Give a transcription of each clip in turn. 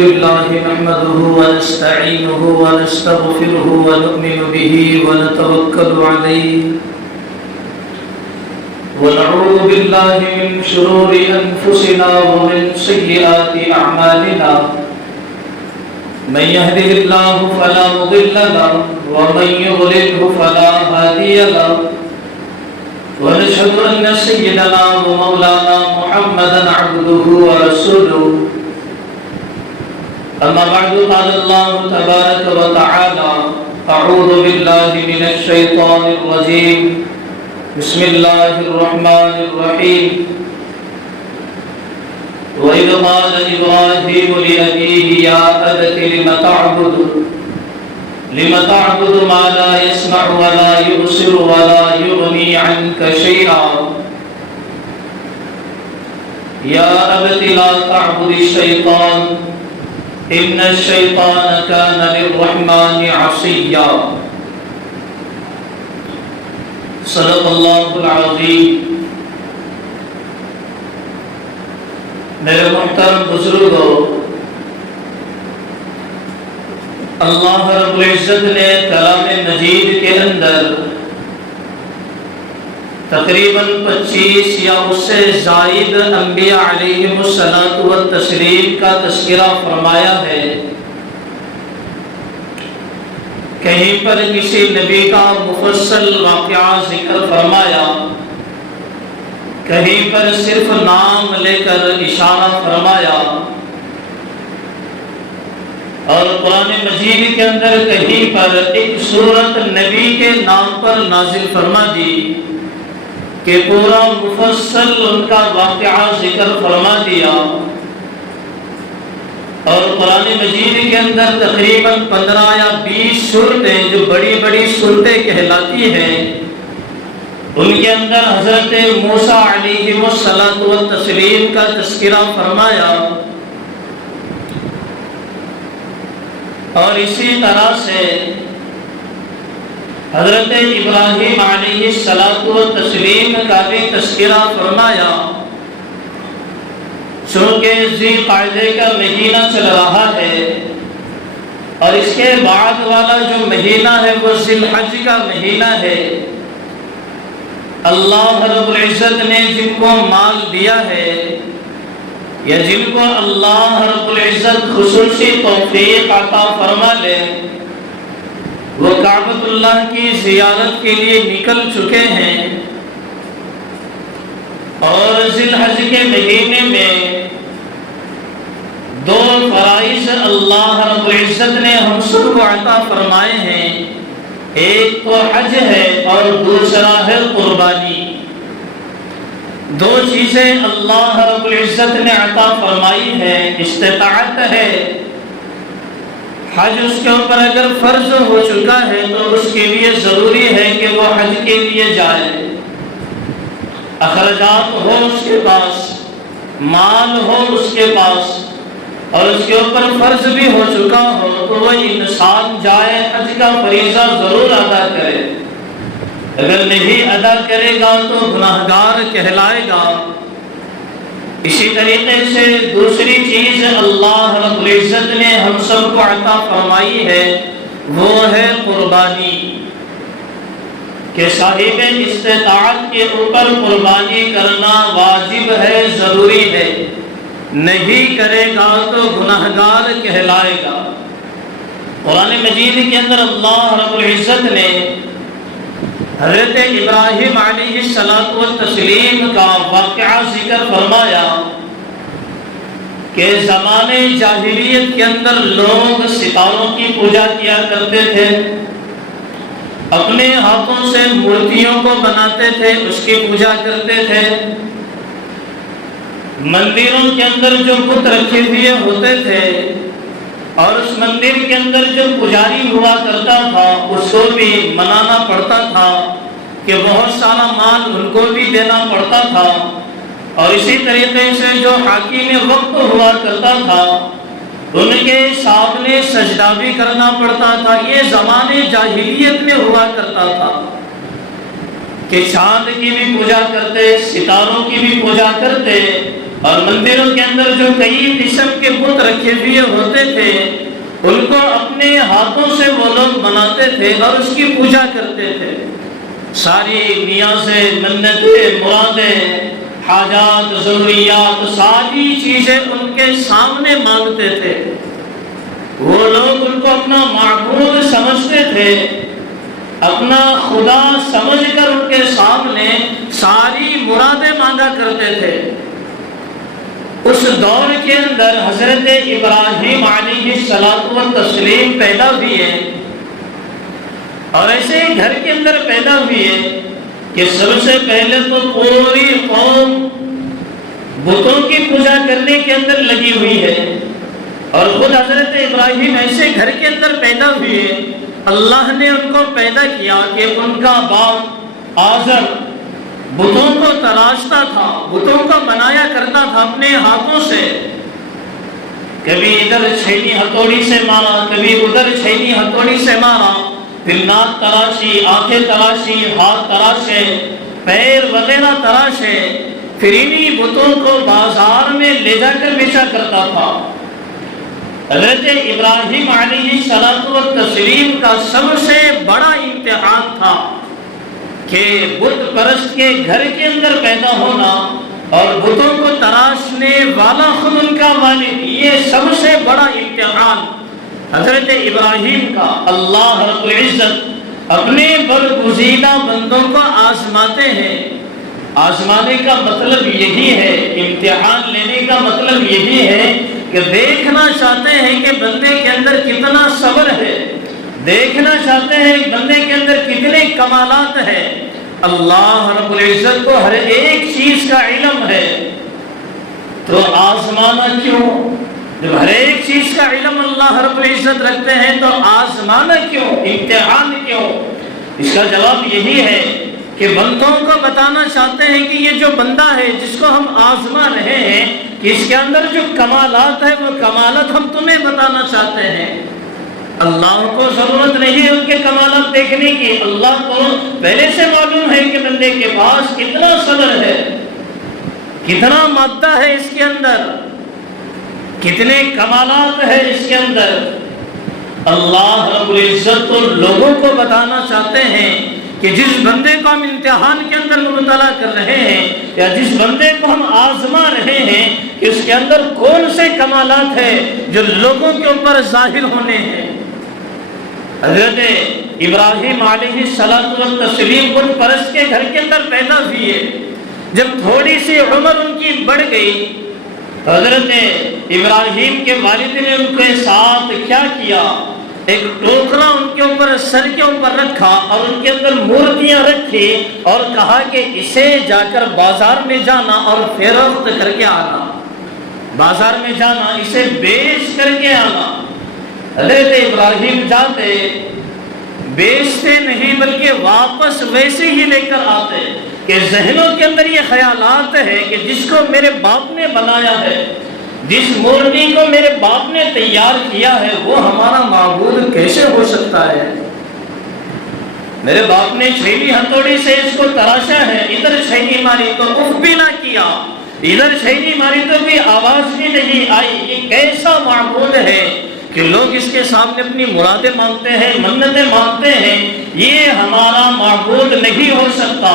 لله نحمده ونستعينه ونستغفره ونؤمن به ونتوكل عليه ونعوذ بالله من شرور أنفسنا ومن سيئات أعمالنا من يهده الله فلا مضل له ومن يضلله فلا هادي له ونشهد أن سيدنا ومولانا محمدا عبده ورسوله أما بعد قال الله تبارك وتعالى أعوذ بالله من الشيطان الرجيم بسم الله الرحمن الرحيم وإذ قال إبراهيم لأبيه يا أبت لم تعبد ما لا يسمع ولا يبصر ولا يغني عنك شيئا يا أبت لا تعبد الشيطان إن الشيطان كان للرحمن عصيا صدق الله العظيم. میرے محترم بزرگوں، اللہ رب العزت نے کلام مجید کے اندر تقریباً 25 یا اس سے زائد انبیاء علیہم الصلاۃ والتسلیم کا تذکرہ فرمایا ہے. کہیں پر کسی نبی کا مفصل واقعہ ذکر فرمایا، کہیں پر صرف نام لے کر اشارہ فرمایا، اور قرآن مجید کے اندر کہیں پر ایک سورت نبی کے نام پر نازل فرما دی کہ پورا مفصل ان کا واقعہ ذکر فرما دیا. اور قرآن مجید کے اندر تقریباً 15 یا 20 سورتیں جو بڑی بڑی سورتیں کہلاتی ہیں، ان کے اندر حضرت موسیٰ علیہ الصلاۃ والتسلیم کا تذکرہ فرمایا. اور اسی طرح سے حضرت ابراہیم علیہ الصلاۃ والتسلیم کا بھی تذکرہ فرمایا. چونکہ ذی القعدہ کا مہینہ چل رہا ہے اور اس کے بعد والا جو مہینہ ہے وہ ذی الحج کا مہینہ ہے. اللہ رب العزت نے جن کو مال دیا ہے یا جن کو اللہ رب العزت خصوصی توفیق عطا فرما لے، وہ کعبۃ اللہ کی زیارت کے لیے نکل چکے ہیں. اور ذی الحج کے مہینے میں 2 فرائض اللہ رب العزت نے ہم سب کو عطا فرمائے ہیں. ایک تو حج ہے اور دوسرا ہے قربانی. 2 چیزیں اللہ رب العزت نے عطا فرمائی ہے. استطاعت ہے، حج اس کے اوپر اگر فرض ہو چکا ہے تو اس کے لیے ضروری ہے کہ وہ حج کے لیے جائے. اخراجات ہو اس کے پاس، مال ہو اس کے پاس، اور اس کے اوپر فرض بھی ہو چکا ہو تو وہ انسان جائے، حج کا فریضہ ضرور ادا کرے. اگر نہیں ادا کرے گا تو گناہگار کہلائے گا. اسی طریقے سے دوسری چیز اللہ رب العزت نے ہم سب کو عطا فرمائی ہے، وہ ہے قربانی، کہ صاحب استطاعت کے اوپر قربانی کرنا واجب ہے، ضروری ہے. نہیں کرے گا تو گناہگار کہلائے گا. قرآن مجید کے اندر اللہ رب العزت نے حضرت ابراہیم علیہ الصلاۃ والتسلیم کا واقعہ ذکر فرمایا کہ زمانے جاہلیت کے اندر لوگ ستاروں کی پوجا کیا کرتے تھے، اپنے ہاتھوں سے مورتیوں کو بناتے تھے، اس کی پوجا کرتے تھے. مندروں کے اندر جو بت رکھے ہوئے ہوتے تھے اور اس مندر کے اندر جو پجاری ہوا کرتا تھا اس کو بھی منانا پڑتا تھا کہ بہت سارا مال ان کو بھی دینا پڑتا تھا. اور اسی طریقے سے جو حاکم وقت ہوا کرتا تھا ان کے سامنے سجدہ بھی کرنا پڑتا تھا. یہ زمانے جاہلیت میں ہوا کرتا تھا کہ چاند کی بھی پوجا کرتے، ستاروں کی بھی پوجا کرتے، اور مندروں کے اندر جو کئی قسم کے بت رکھے ہوئے ہوتے تھے ان کو اپنے ہاتھوں سے وہ لوگ بناتے تھے اور اس کی پوجا کرتے تھے۔ ساری نیازیں، منتیں، مرادیں، حاجات، ضروریات، ساری چیزیں ان کے سامنے مانگتے تھے۔ وہ لوگ ان کو اپنا معبود سمجھتے تھے، اپنا خدا سمجھ کر ان کے سامنے ساری مرادیں مانگا کرتے تھے۔ اس دور کے اندر حضرت ابراہیم علیہ الصلوۃ والتسلیم پیدا ہوئے، اور ایسے گھر کے اندر پیدا ہوئے کہ سب سے پہلے تو پوری قوم بتوں کی پوجا کرنے کے اندر لگی ہوئی ہے، اور خود حضرت ابراہیم ایسے گھر کے اندر پیدا ہوئے، اللہ نے ان کو پیدا کیا کہ ان کا باپ آزر بتوں کو تراشتا تھا، بتوں کو بنایا کرتا تھا اپنے ہاتھوں سے، کبھی ادھر چھینی ہتھوڑی سے مارا، کبھی ادھر چھینی ہتھوڑی سے مارا، پھر ناک تراشی، آنکھیں تراشی، ہاتھ تراشے، پیر وغیرہ تراشے، پھر انہی بتوں کو بازار میں لے جا کر بیچا کرتا تھا۔ حضرت ابراہیم علیہ الصلوۃ والتسلیم کا سب سے بڑا امتحان تھا کہ بت پرست کے گھر کے اندر پیدا ہونا اور بتوں کو تراشنے والا خود ان کا والد، یہ سب سے بڑا امتحان حضرت ابراہیم کا۔ اللہ رب العزت اپنے برگزیدہ بندوں کو آزماتے ہیں۔ آزمانے کا مطلب یہی ہے، امتحان لینے کا مطلب یہی ہے کہ دیکھنا چاہتے ہیں کہ بندے کے اندر کتنا صبر ہے، دیکھنا چاہتے ہیں بندے کے اندر کتنے کمالات ہیں۔ اللہ رب العزت کو ہر ایک چیز کا علم ہے، تو آزمانا کیوں؟ جب ہر ایک چیز کا علم اللہ رب العزت رکھتے ہیں تو آزمانا کیوں، امتحان کیوں؟ اس کا جواب یہی ہے کہ بندوں کو بتانا چاہتے ہیں کہ یہ جو بندہ ہے جس کو ہم آزما رہے ہیں، کہ اس کے اندر جو کمالات ہیں وہ کمالات ہم تمہیں بتانا چاہتے ہیں۔ اللہ کو ضرورت نہیں ان کے کمالات دیکھنے کی، اللہ کو پہلے سے معلوم ہے کہ بندے کے پاس کتنا صبر ہے، کتنا مادہ ہے اس کے اندر، کتنے کمالات ہے اس کے اندر۔ اللہ رب العزت تو لوگوں کو بتانا چاہتے ہیں کہ جس بندے کو ہم امتحان کے اندر مبتلا کر رہے ہیں، یا جس بندے کو ہم آزما رہے ہیں، کہ اس کے اندر کون سے کمالات ہیں جو لوگوں کے اوپر ظاہر ہونے ہیں۔ حضرت ابراہیم علیہ الصلوۃ والتسلیم بت پرست کے گھر کے اندر پیدا ہوئے، جب تھوڑی سی عمر ان کی بڑھ گئی، حضرت ابراہیم کے والد نے ان کے ساتھ کیا کیا، ایک ٹوکرا ان کے اوپر، سر کے اوپر رکھا اور ان کے اندر مورتیاں رکھی اور کہا کہ اسے جا کر بازار میں جانا اور فروخت کر کے آنا، بازار میں جانا، اسے بیچ کر کے آنا۔ حضرت ابراہیم جاتے، بیچتے نہیں بلکہ واپس ویسے ہی لے کر آتے کہ ذہنوں کے اندر یہ خیالات ہے کہ جس کو میرے باپ نے بنایا ہے، جس مورتی کو میرے باپ نے تیار کیا ہے، وہ ہمارا معبود کیسے ہو سکتا ہے؟ میرے باپ نے چھینی ہتھوڑی سے اس کو تراشا ہے، ادھر چھینی ماری تو اف بھی نہ کیا، ادھر چھینی ماری تو بھی آواز بھی نہیں آئی، یہ کیسا معبود ہے کہ لوگ اس کے سامنے اپنی مرادیں مانگتے ہیں، منتیں مانگتے ہیں، یہ ہمارا معبود نہیں ہو سکتا۔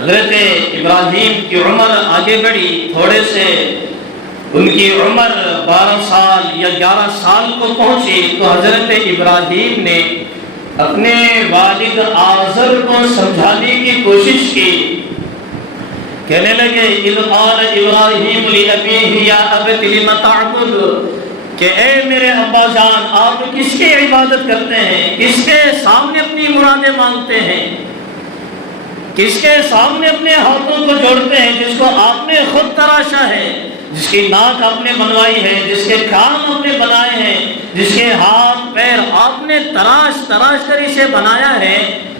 حضرت ابراہیم کی عمر آگے بڑھی، تھوڑے سے ان کی عمر 12 سال یا 11 سال کو پہنچی تو حضرت ابراہیم نے اپنے والد آزر کو سمجھانے کی کوشش کی، کہنے لگے اذ قال ابراہیم لأبیہ یا ابت لم تعبد، کہ اے میرے ابا جان آپ کس کی عبادت کرتے ہیں، کس کے سامنے اپنی مرادیں مانگتے ہیں، کس کے سامنے اپنے ہاتھوں کو جوڑتے ہیں، جس کو آپ نے خود تراشا ہے، جس کی ناک آپ نے بنوائی ہے، جس کے کان آپ نے بنائے ہیں، جس کے ہاتھ پیر آپ نے تراش کر اسے بنایا ہے،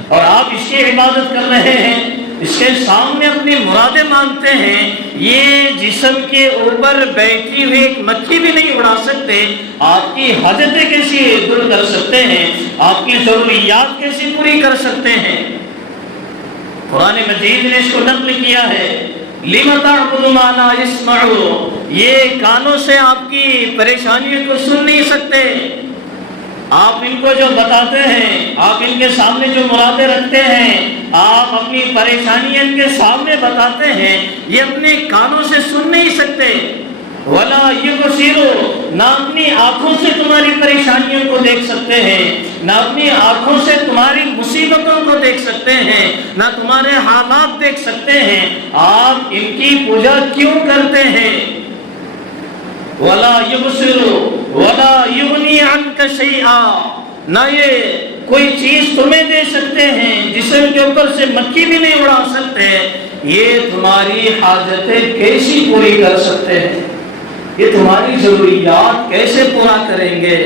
اور آپ اس کی عبادت کر رہے ہیں، اس کے سامنے اپنی مرادیں مانگتے ہیں۔ یہ جسم کے اوپر بیٹھی ہوئی ایک مکھی بھی نہیں اڑا سکتے، آپ کی حاجتیں کیسی دور کر سکتے ہیں، آپ کی ضروریات کیسی پوری کر سکتے ہیں؟ قرآن مجید نے اس کو نقل کیا ہے، لِمَ تَعْبُدُ مَا لَا يَسْمَعُ، یہ کانوں سے آپ کی پریشانیوں کو سن نہیں سکتے، آپ ان کو جو بتاتے ہیں، آپ ان کے سامنے جو مرادیں رکھتے ہیں، آپ اپنی پریشانیاں ان کے سامنے بتاتے ہیں، یہ اپنے کانوں سے سن نہیں سکتے، وَلَا يُبْصِرُ، نہ اپنی آنکھوں سے تمہاری پریشانیوں کو دیکھ سکتے ہیں، نہ اپنی آنکھوں سے تمہاری مصیبتوں کو دیکھ سکتے ہیں، نہ تمہارے حالات دیکھ سکتے ہیں، آپ ان کی پوجا کیوں کرتے ہیں؟ وَلَا يُبْصِرُ وَلَا يُغْنِي عَنْكَ شَيْئًا، نہ یہ کوئی چیز تمہیں دے سکتے ہیں، جسم کے اوپر سے مکھی بھی نہیں اڑا سکتے، یہ تمہاری حاجتیں کیسی پوری کر سکتے ہیں، یہ تمہاری ضروریات کیسے پورا کریں گے؟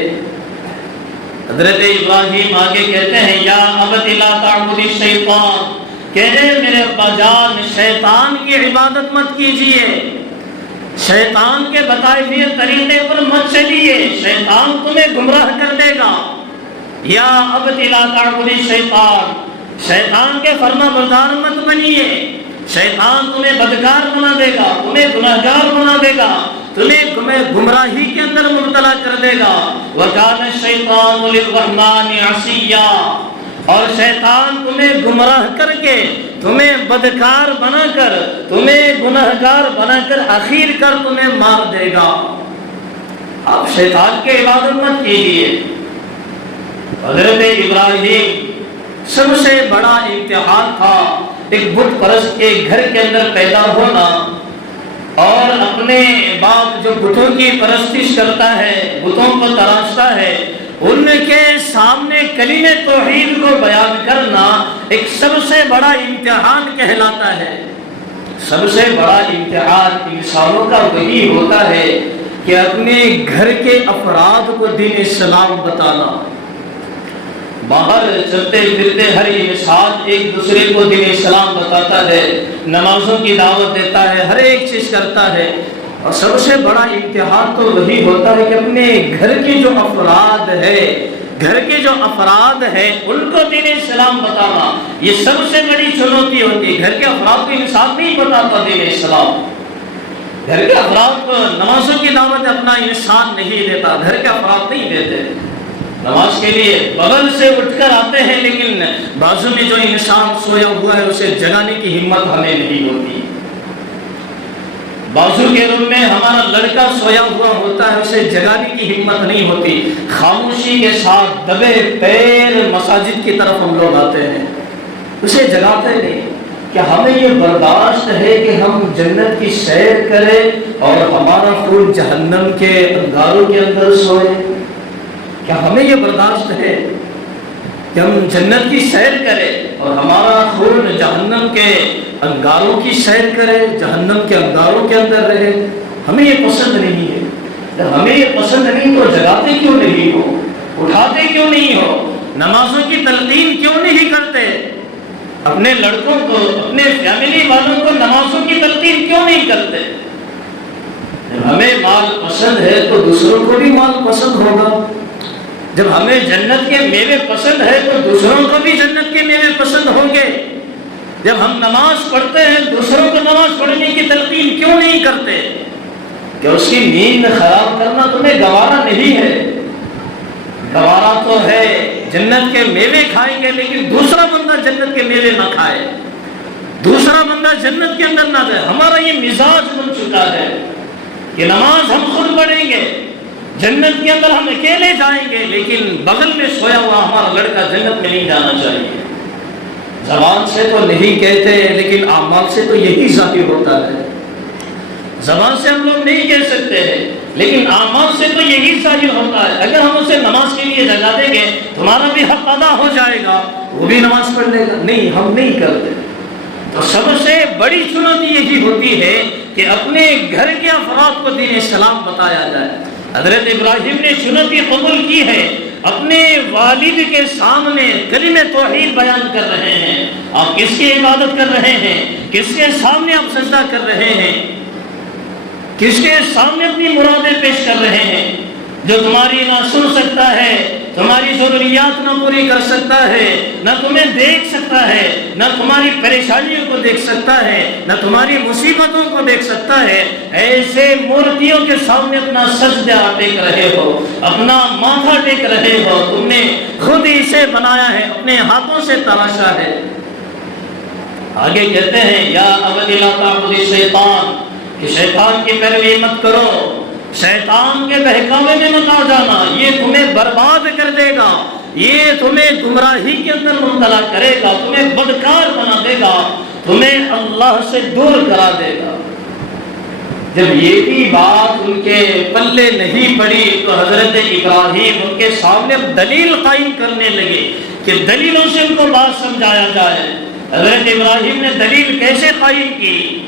حضرت ابراہیم آگے کہتے ہیں، یا ابت لا تعبد الشیطان، کہے میرے ابا جان شیطان کی عبادت مت کیجئے، شیطان کے بتائے ہوئے طریقے پر مت چلیے، شیطان تمہیں گمراہ کر دے گا۔ یا ابت لا تعبد الشیطان، شیطان کے فرما بردار مت بنیے، شیطان تمہیں بدکار بنا دے گا، تمہیں گناہگار بنا دے گا، تمہیں گمراہی کے اندر مبتلا کر دے گا۔ وَكَانَ الشَّيْطَانُ لِلرَّحْمَٰنِ عَصِيًّا، اور شیطان تمہیں گمراہ کر کے، تمہیں بدکار بنا کر، تمہیں گناہگار بنا کر آخر کر تمہیں مار دے گا۔ آپ شیطان کی عبادت مت کیجیے۔ حضرت ابراہیم سب سے بڑا امتحان تھا ایک بت پرست کے گھر کے اندر پیدا ہونا، اور اپنے باپ جو بتوں کی پرستش کرتا ہے، بتوں کو تراشتا ہے، ان کے سامنے کلمہ توحید کو بیان کرنا ایک سب سے بڑا امتحان کہلاتا ہے۔ سب سے بڑا امتحان انسانوں کا وہی ہوتا ہے کہ اپنے گھر کے افراد کو دین اسلام بتانا۔ باہر چلتے پھرتے ہر انسان ایک دوسرے کو دین اسلام بتاتا ہے، نمازوں کی دعوت دیتا ہے، ہر ایک چیز کرتا ہے، اور سب سے بڑا امتحان تو وہی ہوتا ہے کہ اپنے گھر کے جو افراد ہیں ان کو دین اسلام بتانا، یہ سب سے بڑی چنوتی ہوتی ہے۔ گھر کے افراد کو انسان نہیں بتاتا دین اسلام، گھر کے افراد کو نمازوں کی دعوت اپنا انسان نہیں دیتا، گھر کے افراد نہیں دیتے۔ نماز کے لیے بغل سے اٹھ کر آتے ہیں، لیکن بازو میں جو انسان سویا ہوا ہے اسے جگانے کی ہمت ہمیں نہیں ہوتی۔ بازو کے روم میں ہمارا لڑکا سویا ہوا ہوتا ہے، اسے جگانے کی ہمت نہیں ہوتی، خاموشی کے ساتھ دبے پیر مساجد کی طرف ہم لوگ آتے ہیں، اسے جگاتے نہیں۔ کیا ہمیں یہ برداشت ہے کہ ہم جنت کی سیر کریں اور ہمارا خون جہنم کے انگاروں کے اندر سوئے؟ کیا ہمیں یہ برداشت ہے کہ ہم جنت کی سیر کریں اور ہمارا خون جہنم کے انگاروں کی سیر کرے، جہنم کے انگاروں کے اندر رہے؟ ہمیں یہ پسند نہیں ہے۔ جب ہمیں یہ پسند نہیں تو جگاتے کیوں نہیں ہو، اٹھاتے کیوں نہیں ہو، نمازوں کی تلقین کیوں نہیں کرتے، اپنے لڑکوں کو، اپنے فیملی والوں کو نمازوں کی تلقین کیوں نہیں کرتے؟ جب ہمیں مال پسند ہے تو دوسروں کو بھی مال پسند ہوگا، جب ہمیں جنت کے میوے پسند ہے تو دوسروں کو بھی جنت کے میوے پسند ہوں گے۔ جب ہم نماز پڑھتے ہیں دوسروں کو نماز پڑھنے کی تلقین کیوں نہیں کرتے؟ کہ اس کی نیند خراب کرنا تمہیں گوارا نہیں ہے۔ گوارا تو ہے جنت کے میوے کھائیں گے، لیکن دوسرا بندہ جنت کے میوے نہ کھائے، دوسرا بندہ جنت کے اندر نہ جائے۔ ہمارا یہ مزاج بن چکا ہے کہ نماز ہم خود پڑھیں گے، جنت کے اندر ہم اکیلے جائیں گے، لیکن بغل میں سویا ہوا ہمارا لڑکا جنت میں نہیں جانا چاہیے۔ زبان سے تو نہیں کہتے، لیکن اعمال سے تو یہی ظاہر ہوتا ہے۔ زبان سے ہم لوگ نہیں کہہ سکتے ہیں، لیکن اعمال سے تو یہی ظاہر ہوتا ہے۔ اگر ہم اسے نماز کے لیے جگا دیں گے تمہارا بھی حق ادا ہو جائے گا، وہ بھی نماز پڑھ لے گا، نہیں ہم نہیں کرتے۔ تو سب سے بڑی چنوتی یہی ہوتی ہے کہ اپنے گھر کے افراد کو دین اسلام بتایا جائے۔ حضرت ابراہیم نے چنوتی قبول کی ہے، اپنے والد کے سامنے کلمہ توحید بیان کر رہے ہیں۔ آپ کس کی عبادت کر رہے ہیں؟ کس کے سامنے آپ سجدہ کر رہے ہیں؟ کس کے سامنے اپنی مرادیں پیش کر رہے ہیں؟ جو تمہاری نہ سن سکتا ہے، تمہاری ضروریات نہ پوری کر سکتا ہے، نہ تمہیں دیکھ سکتا ہے، نہ تمہاری پریشانیوں کو دیکھ سکتا ہے، نہ تمہاری مصیبتوں کو دیکھ سکتا ہے، ایسے مورتیوں کے سامنے اپنا سجدہ ٹیک رہے ہو، اپنا ماتھا ٹیک رہے ہو، تم نے خود ہی اسے بنایا ہے، اپنے ہاتھوں سے تراشا ہے۔ آگے کہتے ہیں یا ابد لا تعبد الشیطان، کہ شیطان کی پیروی مت کرو، شیطان کے بہکاوے میں مت آ جانا، یہ تمہیں برباد کر دے گا، یہ تمہیں گمراہی کے اندر مبتلا کرے گا، تمہیں بدکار بنا دے گا، تمہیں اللہ سے دور کرا دے گا۔ جب یہ بھی بات ان کے پلے نہیں پڑی تو حضرت ابراہیم ان کے سامنے دلیل قائم کرنے لگے کہ دلیلوں سے ان کو بات سمجھایا جائے۔ حضرت ابراہیم نے دلیل کیسے قائم کی؟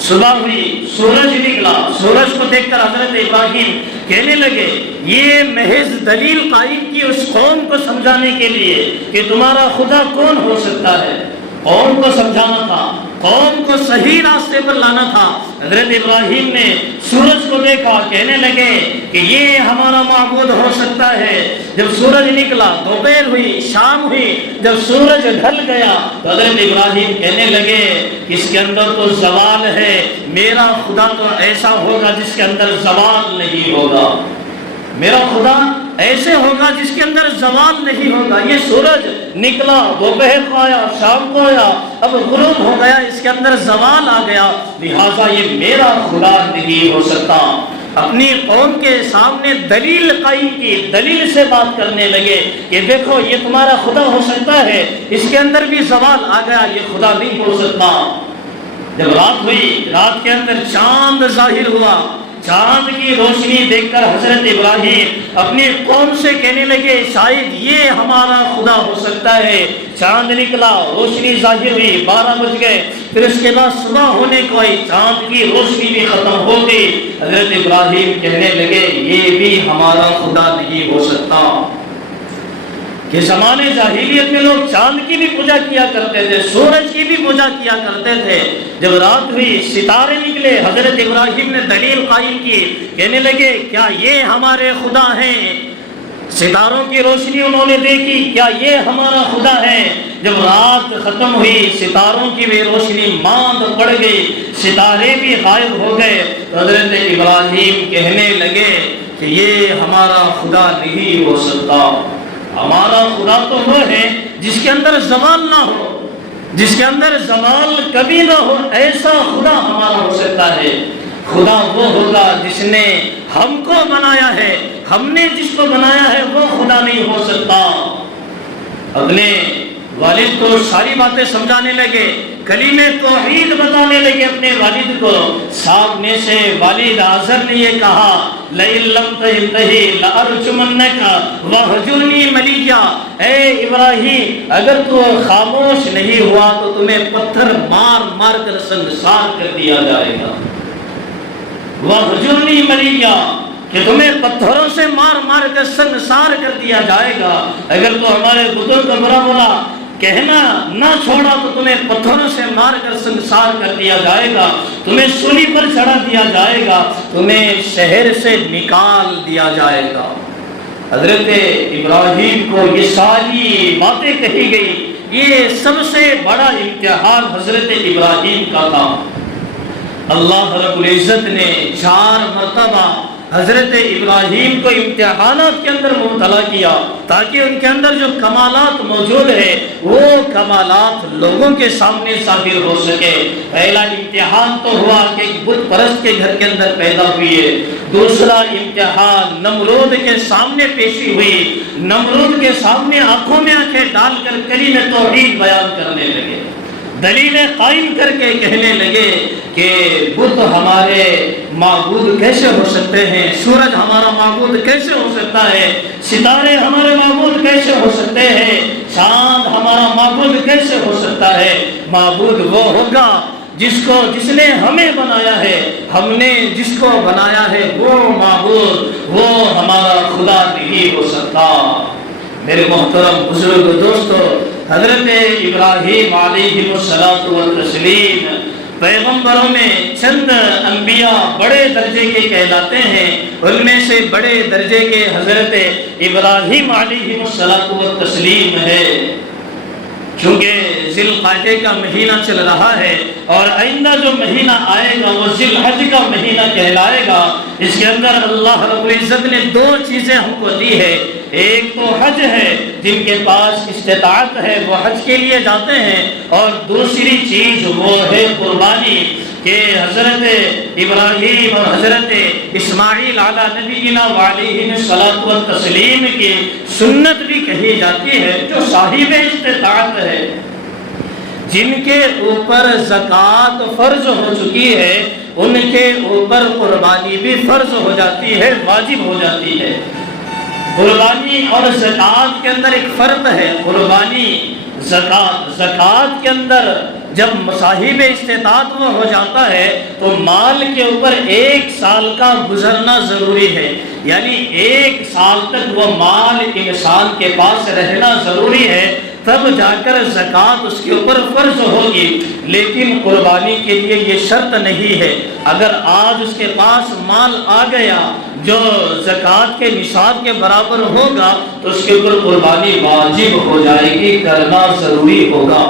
صبح ہوئی، سورج نکلا، سورج کو دیکھ کر حضرت ابراہیم کہنے لگے، یہ محض دلیل قائم کی اس قوم کو سمجھانے کے لیے کہ تمہارا خدا کون ہو سکتا ہے۔ قوم کو سمجھانا تھا، قوم کو صحیح راستے پر لانا تھا۔ حضرت ابراہیم نے سورج کو دیکھا، کہنے لگے کہ یہ ہمارا معبود ہو سکتا ہے۔ جب سورج نکلا، دوپہر ہوئی، شام ہوئی، جب سورج ڈھل گیا تو حضرت ابراہیم کہنے لگے کہ اس کے اندر تو زوال ہے، میرا خدا تو ایسا ہوگا جس کے اندر زوال نہیں ہوگا، میرا خدا ایسے ہوگا جس کے اندر زوال نہیں ہوگا۔ یہ سورج نکلا، دوپہر کو آیا، شام کو آیا، اب غروب ہو گیا، اس کے اندر زوال آ گیا، لہٰذا یہ میرا خدا نہیں ہو سکتا۔ اپنی قوم کے سامنے دلیل قائم کی، دلیل سے بات کرنے لگے کہ دیکھو یہ تمہارا خدا ہو سکتا ہے، اس کے اندر بھی زوال آ گیا، یہ خدا نہیں ہو سکتا۔ جب رات ہوئی، رات کے اندر چاند ظاہر ہوا، چاند کی روشنی دیکھ کر حضرت ابراہیم اپنی قوم سے کہنے لگے شاید یہ ہمارا خدا ہو سکتا ہے۔ چاند نکلا، روشنی ظاہر ہوئی، 12 بج گئے، پھر اس کے بعد صبح ہونے کو آئی، چاند کی روشنی بھی ختم ہو گئی۔ حضرت ابراہیم کہنے لگے یہ بھی ہمارا خدا نہیں ہو سکتا۔ کہ زمانے جاہلیت میں لوگ چاند کی بھی پوجا کیا کرتے تھے، سورج کی بھی پوجا کیا کرتے تھے۔ جب رات ہوئی، ستارے نکلے، حضرت ابراہیم نے دلیل قائم کی، کہنے لگے کیا یہ ہمارے خدا ہیں؟ ستاروں کی روشنی انہوں نے دیکھی، کیا یہ ہمارا خدا ہے؟ جب رات ختم ہوئی، ستاروں کی بھی روشنی ماند پڑ گئی، ستارے بھی غائب ہو گئے، تو حضرت ابراہیم کہنے لگے کہ یہ ہمارا خدا نہیں ہو سکتا۔ ہمارا خدا تو وہ ہے جس کے اندر زوال نہ ہو، جس کے اندر زوال کبھی نہ ہو، ایسا خدا ہمارا ہو سکتا ہے۔ خدا وہ ہوگا جس نے ہم کو بنایا ہے، ہم نے جس کو بنایا ہے وہ خدا نہیں ہو سکتا۔ اپنے والد کو ساری باتیں سمجھانے لگے، کلمہ توحید بتانے لگے اپنے والد کو۔ سامنے سے والد آزر نے یہ کہا لَإِن لَّمْ تَنْتَهِ لَأَرْجُمَنَّكَ وَاهْجُرْنِي مَلِيًّا، اے ابراہیم اگر تو خاموش نہیں ہوا تو تمہیں پتھر مار مار کر سنگسار کر دیا جائے گا۔ وَاهْجُرْنِي مَلِيًّا، کہ تمہیں پتھروں سے مار مار کر سنگسار کر دیا جائے گا۔ اگر تو ہمارے بزرگ کا برا بولا کہنا نہ چھوڑا تو تمہیں پتھروں سے مار کر سنگسار کر دیا جائے گا، تمہیں سولی پر چڑھا دیا جائے گا، تمہیں شہر سے نکال دیا جائے گا۔ حضرت ابراہیم کو یہ ساری باتیں کہی گئی، یہ سب سے بڑا امتحان حضرت ابراہیم کا تھا۔ اللہ رب العزت نے 4 مرتبہ حضرت ابراہیم کو امتحانات کے اندر مبتلا کیا تاکہ ان کے اندر جو کمالات موجود ہیں وہ کمالات لوگوں کے سامنے ظاہر ہو سکے۔ پہلا امتحان تو ہوا کہ ایک بت پرست کے گھر کے اندر پیدا ہوئی ہے۔ دوسرا امتحان نمرود کے سامنے پیشی ہوئی، نمرود کے سامنے آنکھوں میں آنکھیں ڈال کر کلمہ توحید بیان کرنے لگے، دلیلیں قائم کر کے کہنے لگے کہ بت ہمارے معبود کیسے ہو سکتے ہیں، سورج ہمارا معبود کیسے ہو سکتا ہے، ستارے ہمارے معبود کیسے ہو سکتے ہیں، چاند ہمارا معبود کیسے ہو سکتا ہے۔ معبود وہ ہوگا جس نے ہمیں بنایا ہے، ہم نے جس کو بنایا ہے وہ معبود، وہ ہمارا خدا نہیں ہو سکتا۔ میرے محترم بزرگ دوستو، حضرت ابراہیم علیہ الصلوۃ والتسلیم پیغمبروں میں چند انبیاء بڑے درجے کے کہلاتے ہیں، ان میں سے بڑے درجے کے حضرت ابراہیم علیہ السلام ہے۔ چونکہ ذی القعدہ کا مہینہ چل رہا ہے اور آئندہ جو مہینہ آئے گا وہ ذی الحج کا مہینہ کہلائے گا، اس کے اندر اللہ رب العزت نے دو چیزیں ہم کو دی ہے، ایک تو حج ہے، جن کے پاس استطاعت ہے وہ حج کے لیے جاتے ہیں، اور دوسری چیز وہ ہے قربانی، کہ حضرت ابراہیم اور حضرت اسماعیل علی نبینا وعلیہ الصلوۃ والتسلیم کی سنت بھی کہی جاتی ہے، جو صاحب استطاعت ہے، جن کے اوپر زکوٰۃ فرض ہو چکی ہے، ان کے اوپر قربانی بھی فرض ہو جاتی ہے، واجب ہو جاتی ہے۔ قربانی اور زکوٰۃ کے اندر ایک فرق ہے، قربانی زکوٰۃ کے اندر جب صاحب استطاعت وہ ہو جاتا ہے تو مال کے اوپر 1 سال کا گزرنا ضروری ہے، یعنی 1 سال تک وہ مال انسان کے پاس رہنا ضروری ہے، تب جا کر زکوٰۃ اس کے اوپر فرض ہوگی۔ لیکن قربانی کے لیے یہ شرط نہیں ہے، اگر آج اس کے پاس مال آ گیا جو زکوٰۃ کے نصاب کے برابر ہوگا تو اس کے اوپر قربانی واجب ہو جائے گی، کرنا ضروری ہوگا،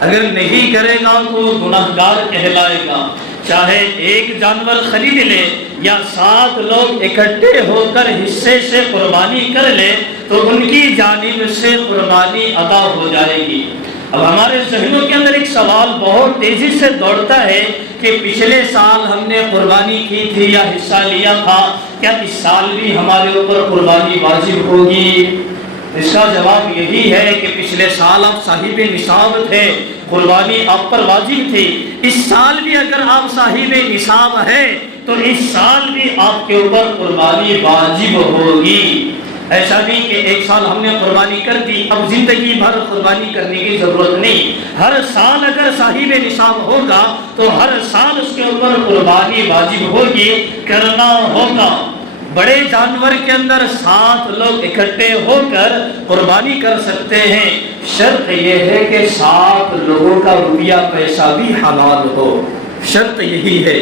اگر نہیں کرے گا تو گناہگار کہلائے گا۔ چاہے ایک جانور خرید لے یا 7 لوگ اکٹھے ہو کر حصے سے قربانی کر لے تو ان کی جانب سے قربانی ادا ہو جائے گی۔ اب ہمارے ذہنوں کے اندر ایک سوال بہت تیزی سے دوڑتا ہے کہ پچھلے سال ہم نے قربانی کی تھی یا حصہ لیا تھا، کیا اس سال بھی ہمارے اوپر قربانی واجب ہوگی؟ اس کا جواب یہی ہے کہ پچھلے سال آپ صاحب نصاب تھے، قربانی آپ پر واجب تھی، اس سال بھی اگر آپ صاحب نصاب ہے تو اس سال بھی آپ کے اوپر قربانی واجب ہوگی۔ ایسا نہیں کہ ایک سال ہم نے قربانی کر دی اب زندگی بھر قربانی کرنے کی ضرورت نہیں، ہر سال اگر صاحب نصاب ہوگا تو ہر سال اس کے اوپر قربانی واجب ہوگی، کرنا ہوگا۔ بڑے جانور کے اندر 7 لوگ اکٹھے ہو کر قربانی کر سکتے ہیں، شرط یہ ہے کہ 7 لوگوں کا روپیہ پیسہ بھی حلال ہو، شرط یہی ہے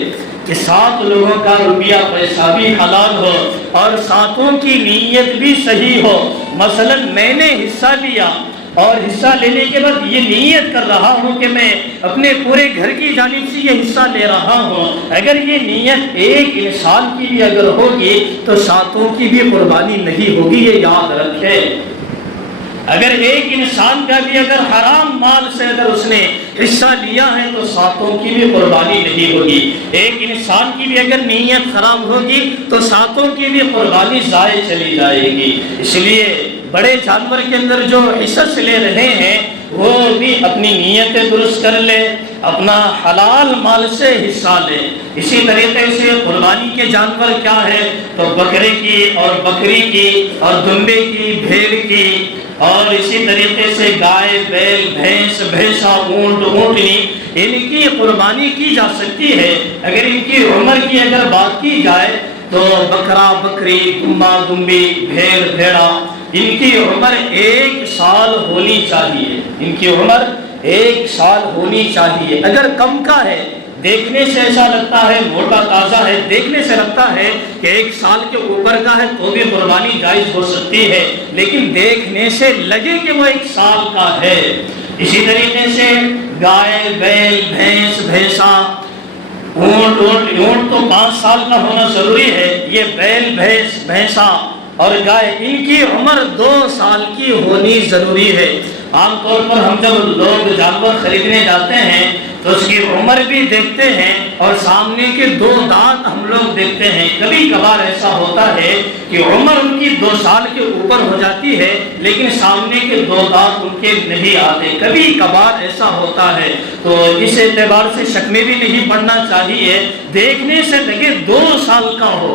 کہ 7 لوگوں کا روپیہ پیسہ بھی حلال ہو اور 7 کی نیت بھی صحیح ہو۔ مثلا میں نے حصہ لیا اور حصہ لینے کے بعد یہ نیت کر رہا ہوں کہ میں اپنے پورے گھر کی جانب سے یہ حصہ لے رہا ہوں، اگر یہ نیت ایک انسان کی بھی اگر ہوگی تو 7 کی بھی قربانی نہیں ہوگی، یہ یاد رکھیں۔ اگر ایک انسان کا بھی اگر حرام مال سے اگر اس نے حصہ لیا ہے تو 7 کی بھی قربانی نہیں ہوگی، ایک انسان کی بھی اگر نیت خراب ہوگی تو 7 کی بھی قربانی ضائع چلی جائے گی۔ اس لیے بڑے جانور کے اندر جو حصص لے رہے ہیں وہ بھی اپنی نیتیں درست کر لے، اپنا حلال مال سے حصہ لے۔ اسی طریقے سے قربانی کے جانور کیا ہے تو بکرے کی اور بکری کی اور دمبے کی، بھیڑ کی، اور اسی طریقے سے گائے، بیل، بھینس، بھینسا، اونٹ، اونٹنی، ان کی قربانی کی جا سکتی ہے۔ اگر ان کی عمر کی اگر بات کی جائے تو بکرا، بکری، دمبا، دمبی، بھیڑ، بھیڑا، ان کی عمر 1 سال ہونی چاہیے، ان کی عمر 1 سال ہونی چاہیے۔ اگر کم کا ہے، دیکھنے سے ایسا لگتا ہے موٹا تازہ ہے، دیکھنے سے لگتا ہے کہ 1 سال کے اوپر کا ہے تو بھی قربانی جائز ہو سکتی ہے، لیکن دیکھنے سے لگے کہ وہ 1 سال کا ہے۔ اسی طریقے سے گائے، بیل، بھینس، بھینسا، اونٹ تو 5 سال کا ہونا ضروری ہے، یہ بیل، بھینس، بھینسا اور گائے ان کی عمر 2 سال کی ہونی ضروری ہے۔ عام طور پر ہم جب لوگ جانور خریدنے جاتے ہیں تو اس کی عمر بھی دیکھتے ہیں اور سامنے کے 2 دانت ہم لوگ دیکھتے ہیں۔ کبھی کبھار ایسا ہوتا ہے کہ عمر ان کی 2 سال کے اوپر ہو جاتی ہے لیکن سامنے کے 2 دانت ان کے نہیں آتے، کبھی کبھار ایسا ہوتا ہے۔ تو اس اعتبار سے شک میں بھی نہیں پڑنا چاہیے، دیکھنے سے لگے 2 سال کا ہو،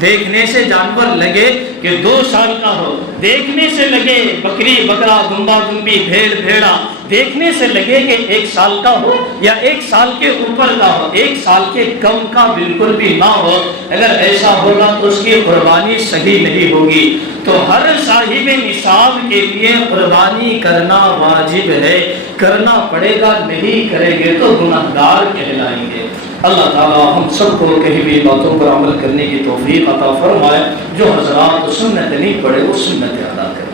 دیکھنے سے جانور لگے کہ 2 سال کا ہو، دیکھنے سے لگے بکری، بکرا، دمبا، دمبی، بھیڑ، بھیڑا دیکھنے سے لگے کہ 1 سال کا ہو یا 1 سال کے اوپر کا ہو، 1 سال کے کم کا بالکل بھی نہ ہو، اگر ایسا ہوگا تو اس کی قربانی صحیح نہیں ہوگی۔ تو ہر صاحب نصاب کے لیے قربانی کرنا واجب ہے، کرنا پڑے گا، نہیں کریں گے تو گناہگار کہلائیں گے۔ اللہ تعالیٰ ہم سب کو کہیں بھی باتوں پر عمل کرنے کی توفیق عطا فرمائے، جو حضرات سنت نہیں پڑے وہ سنت ادا کریں۔